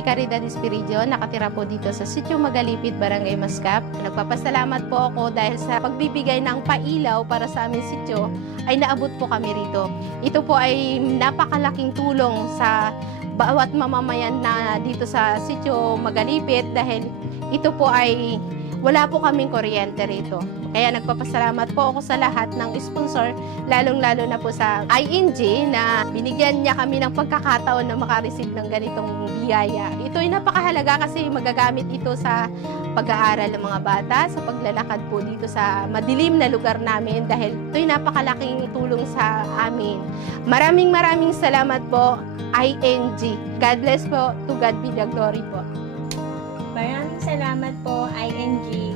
Mary Caridad Espiridio, nakatira po dito sa Sitio Magalipit, Barangay Mascap. Nagpapasalamat po ako dahil sa pagbibigay ng pailaw para sa aming sitio ay naabot po kami rito. Ito po ay napakalaking tulong sa bawat mamamayan na dito sa Sitio Magalipit dahil ito po ay wala po kaming kuryente rito. Kaya nagpapasalamat po ako sa lahat ng sponsor, lalong-lalo na po sa ING na binigyan niya kami ng pagkakataon na makareceive ng ganitong biyaya. Ito ay napakahalaga kasi magagamit ito sa pag-aaral ng mga bata, sa paglalakad po dito sa madilim na lugar namin dahil ito ay napakalaking tulong sa amin. Maraming salamat po, ING. God bless po. To God be the glory po. Maraming salamat po, ING.